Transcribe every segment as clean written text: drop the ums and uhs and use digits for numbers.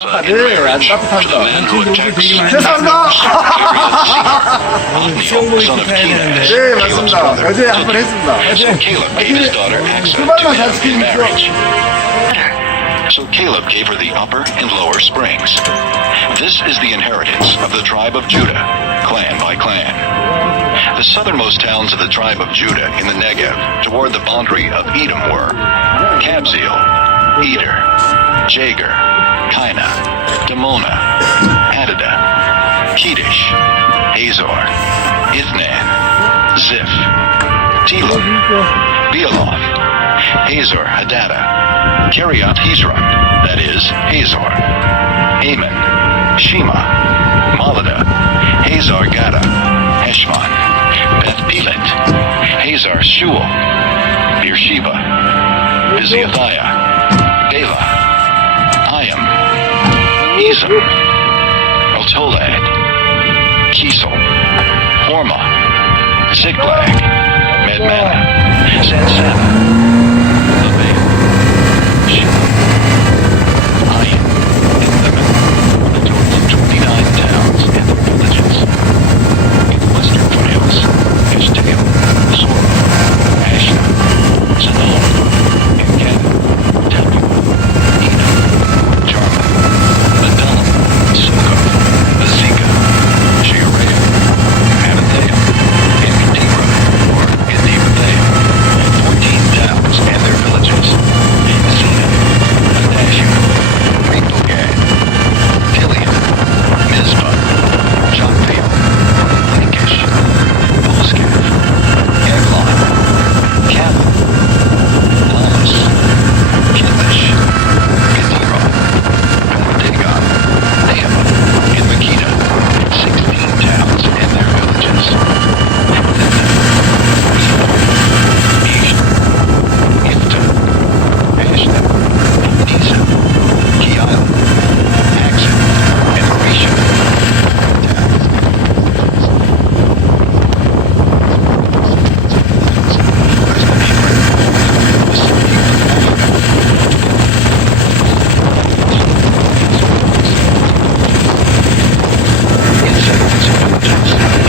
네, 아주 따뜻합니다. 죄송합니다. 수영복 입고 타야 되는데. 네, 맞습니다. 어제 한 번 했습니다. 출발만 잘 시켜주십시오. So Caleb gave her the upper and lower springs. This is the inheritance of the tribe of Judah, clan by clan. The southernmost towns of the tribe of Judah in the Negev, toward the boundary of Edom were Kabzeel, Eder, Jager, Kaina, Dimona, Hadada, Kedesh, Hazor, Ithnan, Ziph, Telem, Bealoth, Hazor Hadada, Kiriath Hezron, that is, Hazor, Ammon, Shema, Malada, Hazar Gada, Heshmon, Beth Pelet, Hazar Shual, Beersheba, Biziathiah, Bela, Ayam, Ezem, Eltolad, Kisel, Hormah, Ziklag, Medmanna, Sansana, Lebanon, Sheba, Ayin, and Lemon, a total of 29 towns and their villages. In the western foothills, Eshtaol, Sora, Ashna, Zanoah, and Kedah, Tapua, Ena, Jarma, Adullam, Succoth, Azekah, Sheareah, Anathea, and Gedera, or Gedebethea, 14 towns and their villages. Zena, Adashua, Repogad, Gilead, Mizpah, Joktheel, Lachish, Bozkath, Eglon, Cabbah, Lamas, Kithish, Gederoth, Dagon, Naamah, and Makkedah, 16 towns and their villages. Libnah, Ish, Ifta, Ashnah, Nizam, Keilah, Axim, and Arisha,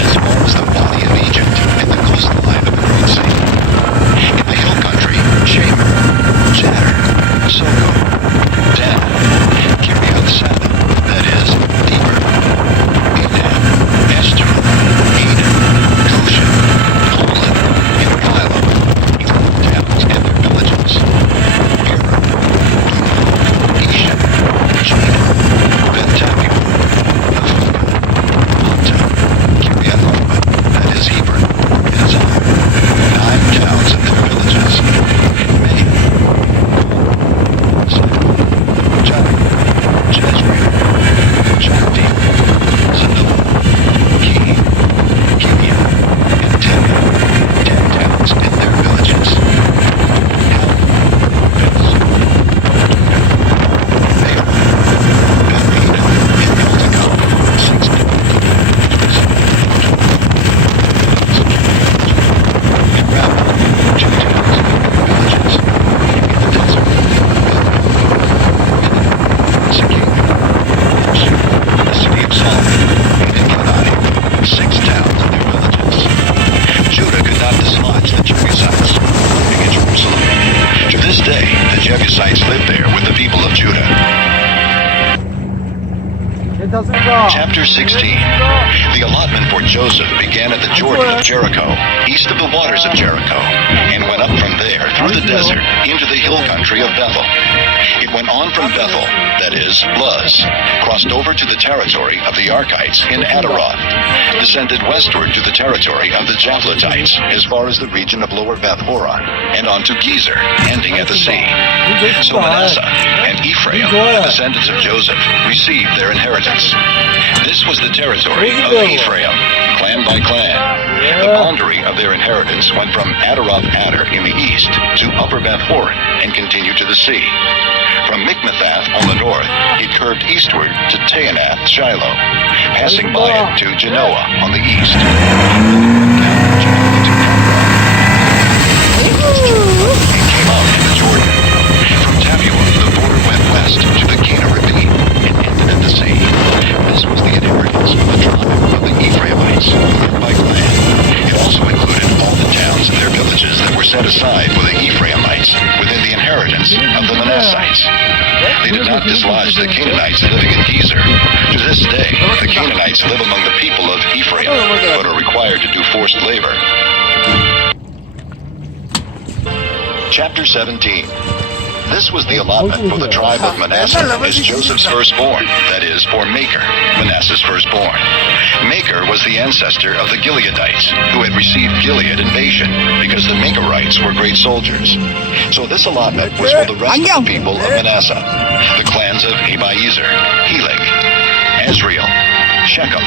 as far as the valley of Egypt and the coastline of the Great Sea. In the hill country, Shamer, Jatter, Soko, Dan, Kiriath Sabbath, that is, Deber, Edan, Esther, Eden, Goshen, Holon, and Kylo, 12 towns and their villages. Era, Isha, Jada, Ben-Tapua, Aphekah, Mata, Kiriath Arba, that is Hebron, and Zah, 9 towns and their villages. May, Zidon, Jabber, Jezreel, Joktheel, Zanoah, Ki, Gibeah, and Timnah, 10 towns and their villages. Halpah, Beth, Bela, Beth-Pedah, and Eltekah, 6 and Rabbah, 2 towns and their villages. In the desert, Sikkim, the city of Solomon, and Kenai, 6 towns and their villages. Judah could not dislodge the Jebusites living in Jerusalem. To this day, the Jebusites live there with the people of Judah. 괜찮습니다. Chapter 16. The allotment for Joseph began at the Jordan of Jericho, east of the waters of Jericho, and went up from there through the desert into the hill country of Bethel. It went on from Bethel, that is, Luz, crossed over to the territory of the Archites in Adaroth, descended westward to the territory of the Japhletites as far as the region of lower Beth Horon, and on to Gezer, ending at the sea. So Manasseh and Ephraim, the descendants of Joseph, received their inheritance. This was the territory of Ephraim, clan by clan. The boundary of their inheritance went from Adaroth Adar in the east to upper Beth Horon and continued to the sea. From Mikmethath on the north, it curved eastward to Taanath Shiloh, passing by it to Genoa on the east. It came out into Jordan. From Tapua, the border went west to the Cana ravine and the Canaanites living in Gezer. To this day, the Canaanites live among the people of Ephraim, but are required to do forced labor. Chapter 17. This was the allotment for the tribe of Manasseh as Joseph's firstborn, that is, for Machir, Manasseh's firstborn. Machir was the ancestor of the Gileadites, who had received Gilead invasion, because the Machirites were great soldiers. So this allotment was for the rest of the people of Manasseh, the clans of Abiezer, Helek, Asriel, Shechem,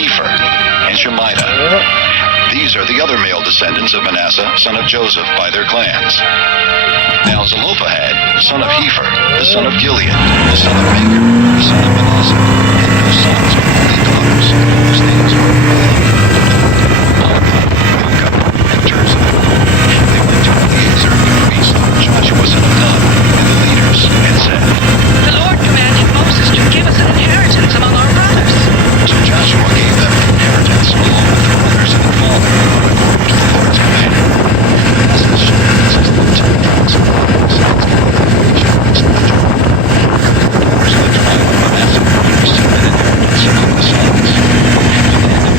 Hepher, and Shemida. These are the other male descendants of Manasseh, son of Joseph, by their clans. Now Zelophehad, son of Hepher, the son of Gilead, the son of Machir, the son of Manasseh, had no sons but only daughters, whose names were Milcah, and Tirzah. They went to Eliezer the priest, Joshua son of Nun, and the leaders, and said, The Lord commanded Moses to give us an inheritance among our brothers. So Joshua gave them an inheritance along with their brothers and their father, according to the Lord's command. Manasseh's shepherds as the 10 tribes of the sons of the shepherds of the Jordan. The daughters of the tribe of Manasseh received an inheritance among the sons. The land of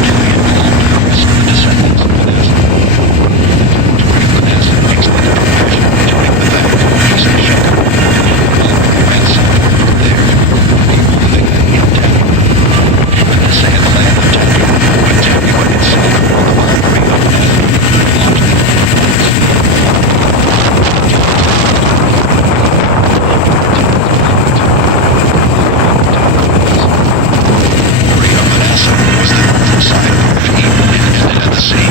Gilead belonged to the rest of the descendants of Manasseh. The territory of Manasseh extended from Asher, joining the valley east of Shechem, all the way ran south from there to the people living in Tekoa. Manasseh had the land of Tekoa, but Tekoa itself, on the boundary of Manasseh, belonged to the side of Rephaim and ended at the sea.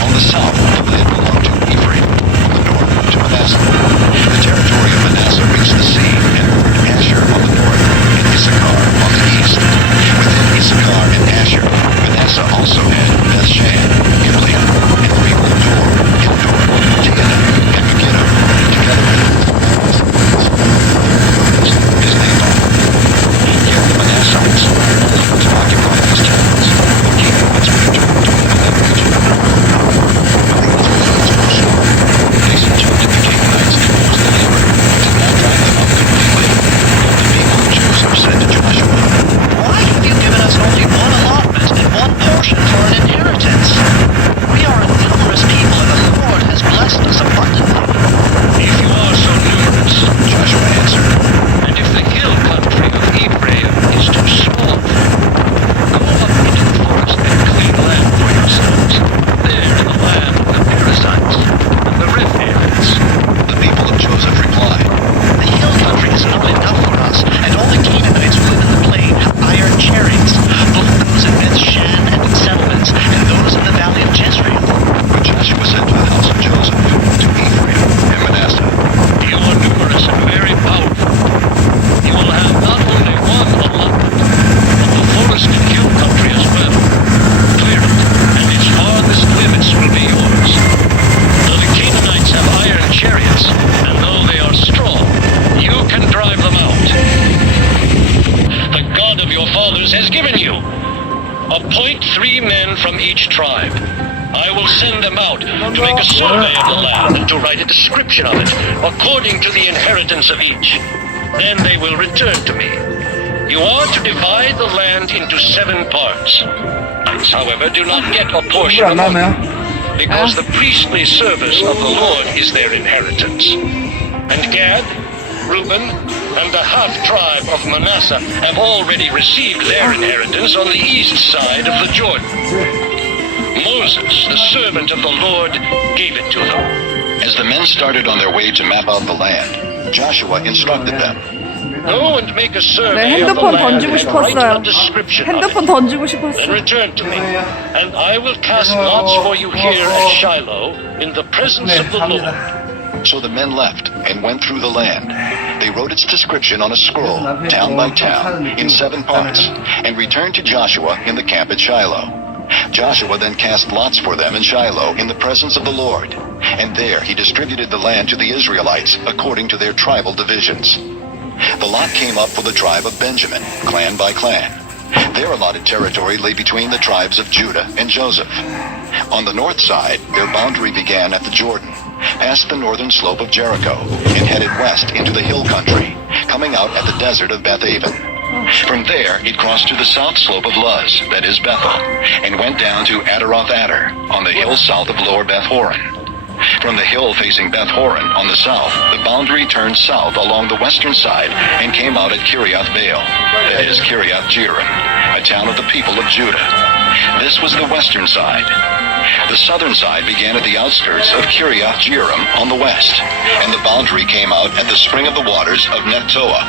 On the south, the land belonged to Ephraim. On the north, to Manasseh. The territory of Manasseh reached the sea and bordered Asher on the north and Issachar on the east. Within Issachar and Asher, Manasseh also had Bethshan, Gilead, and the people of Dor, Endor, Teanah, and Megiddo, together with his Naboth. Yet the Manassites only were to occupy these towns. They subjected the Canaanites and forced the labor, but did not drive them out completely. The people of Joseph said to Joshua, Why have you given us only one allotment and one portion for an inheritance? We are a numerous people, and the Lord has blessed us abundantly. If you are so numerous, Joshua answered, and if the hill country of Ephraim is too small, go up into the forest and clean land for yourselves, there in the land of the Perizzites and the Rephaites. the people of Joseph replied, The hill country is not enough for us, and all the Canaanites who live in the plain have iron chariots, both those in Beth-shan and its settlements, and those in the valley of Jezreel. but Joshua said to the house of Joseph, to Ephraim and Manasseh, You are numerous and very powerful. You will have not only one allotment, but the forest and hill country as well. Clear it, and its farthest limits will be yours. Though the Canaanites have iron chariots, and though they are strong, you can drive them out. The God of your fathers has given you. Appoint 3 men from each tribe. I will send them out to make a survey of the land and to write a description of it, according to the inheritance of each. Then they will return to me. You are to divide the land into 7 parts. However, do not get a portion 안 among them, 나오나요? because the priestly service of the Lord is their inheritance. And Gad, Reuben, and the half-tribe of Manasseh have already received their inheritance on the east side of the Jordan. Moses, the servant of the Lord, gave it to them. As the men started on their way to map out the land, Joshua instructed them, Go and make a 네, survey of the 핸드폰 land 던지고 and write 싶었어요. a description of 핸드폰 it. 던지고 Then 싶었어. return to me, and I will cast lots for you here at Shiloh in the presence 네, of the Lord. 갑니다. So the men left and went through the land. They wrote its description on a scroll, town by town, in 7 parts, and returned to Joshua in the camp at Shiloh. Joshua then cast lots for them in Shiloh in the presence of the Lord, and there he distributed the land to the Israelites according to their tribal divisions. The lot came up for the tribe of Benjamin, clan by clan. Their allotted territory lay between the tribes of Judah and Joseph. On the north side, their boundary began at the Jordan, past the northern slope of Jericho, and headed west into the hill country, coming out at the desert of Beth-Aven. From there, it crossed to the south slope of Luz, that is Bethel, and went down to Adaroth-Adar, on the hill south of Lower Beth-Horon. From the hill facing Beth-Horon on the south, the boundary turned south along the western side and came out at Kiriath-Baal, that is Kiriath-Jearim, a town of the people of Judah. This was the western side. The southern side began at the outskirts of Kiriath-Jearim on the west, and the boundary came out at the spring of the waters of Nephtoah.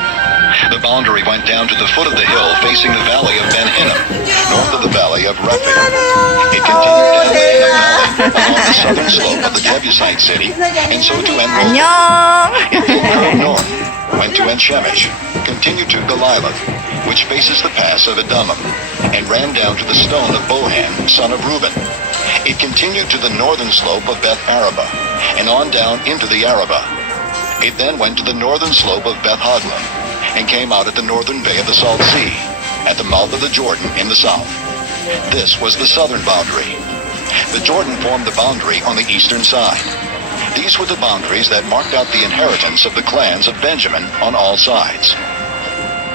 The boundary went down to the foot of the hill facing the valley of Ben-Hinnom, north of the valley of Rephaim. It continued down the Hinnom valley along the southern slope of the Jebusite city, and so to En-Rogel. 안녕. It then turned north, went to En-Shemesh, continued to Goliloth, which faces the pass of Edomim, and ran down to the stone of Bohan, son of Reuben. It continued to the northern slope of Beth-Arabah, and on down into the Arabah. It then went to the northern slope of Beth-Hogla, and came out at the northern bay of the Salt Sea, at the mouth of the Jordan in the south. This was the southern boundary. The Jordan formed the boundary on the eastern side. These were the boundaries that marked out the inheritance of the clans of Benjamin on all sides.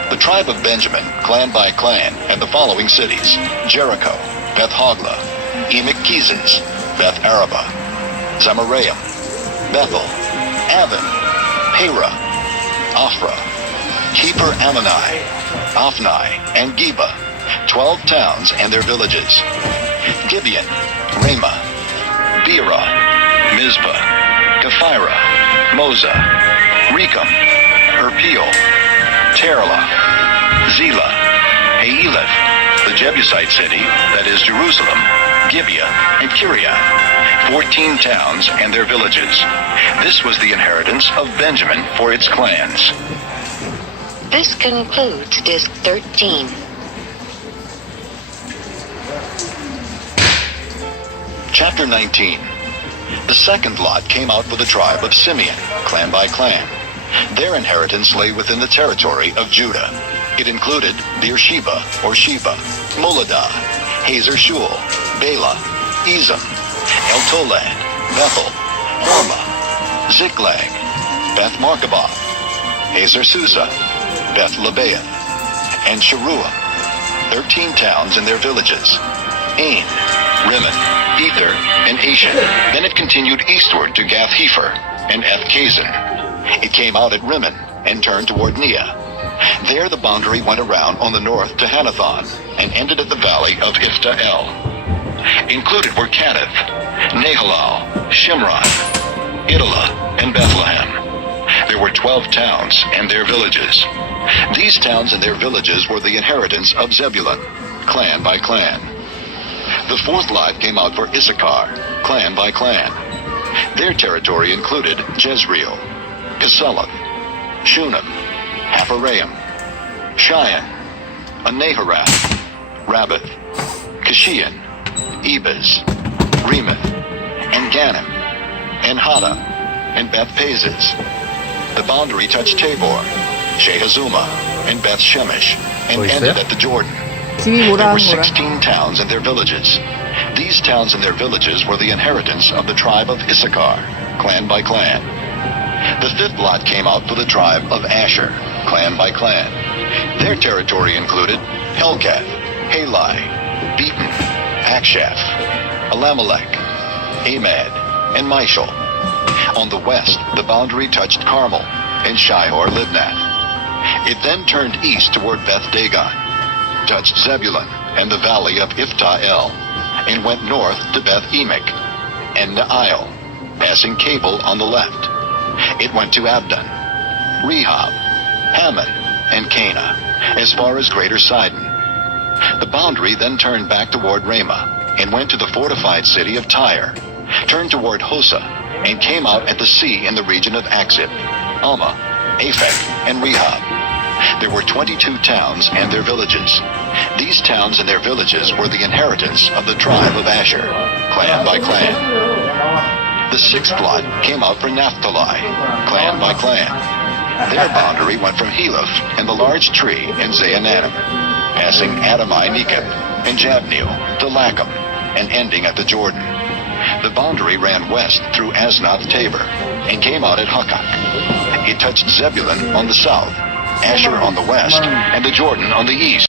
The tribe of Benjamin, clan by clan, had the following cities: Jericho, Beth-Hogla, Emek-Keziz, Beth-Arabah, Zemaraim, Bethel, Avon, Hera, Ophrah, Keper Ammonai, Ophni, and Geba, 12 towns and their villages. Gibeon, Ramah, Beerah, Mizpah, Kephirah, Moza, Rechem, Erpeel, Terlah, Zelah, Haeleth, the Jebusite city, that is Jerusalem, Gibeah, and Kiriath, 14 towns and their villages. This was the inheritance of Benjamin for its clans. This concludes Disc 13. Chapter 19. The second lot came out for the tribe of Simeon, clan by clan. Their inheritance lay within the territory of Judah. It included Beersheba, or Sheba, Moladah, Hazer Shul, Bela, Ezem, El-Tolad, Bethel, Hormah, Ziklag, Beth Markaboth, Hazer Susa, Beth Lebaoth, and Sharuah, 13 towns and their villages, Ain, Rimmon, Ether, and Ashan. Then it continued eastward to Gath-Hepher and Eth-Kazin. It came out at Rimmon and turned toward Neah. There the boundary went around on the north to Hanathon and ended at the valley of Ifta-El. Included were Canath, Nahalal, Shimron, Idalah, and Bethlehem. There were 12 towns and their villages. These towns and their villages were the inheritance of Zebulun, clan by clan. The fourth lot came out for Issachar, clan by clan. Their territory included Jezreel, Keseloth, Shunem, Hapharaim, Cheyenne, Anaharath, Rabbath, Kishion, Ebez, Remoth, and Ganim, and Hada, and Beth-Paziz. The boundary touched Tabor, Shehazumah, and Beth-Shemesh, and ended at the Jordan. There were 16 towns and their villages. These towns and their villages were the inheritance of the tribe of Issachar, clan by clan. The fifth lot came out for the tribe of Asher, clan by clan. Their territory included Helkath, Halai, Beaton, Akshaph, Alamelech, Amad, and Mishal. On the west, the boundary touched Carmel and Shihor-Libnath. It then turned east toward Beth-Dagon, touched Zebulun and the valley of Ifta-El, and went north to Beth-Emek and Neiel, passing Cable on the left. It went to Abdon, Rehob, Hammon, and Cana, as far as Greater Sidon. The boundary then turned back toward Ramah, and went to the fortified city of Tyre, turned toward Hosa, and came out at the sea in the region of Akzib, Alma, Aphek, and Rehob. There were 22 towns and their villages. These towns and their villages were the inheritance of the tribe of Asher, clan by clan. The sixth lot came out for Naphtali, clan by clan. Their boundary went from Heloth and the large tree in Zaanannim, passing Adami-Nekeb and Jabneel to Lacham, and ending at the Jordan. The boundary ran west through Asnath Tabor, and came out at Hukkok. It touched Zebulun on the south, Asher on the west, and the Jordan on the east.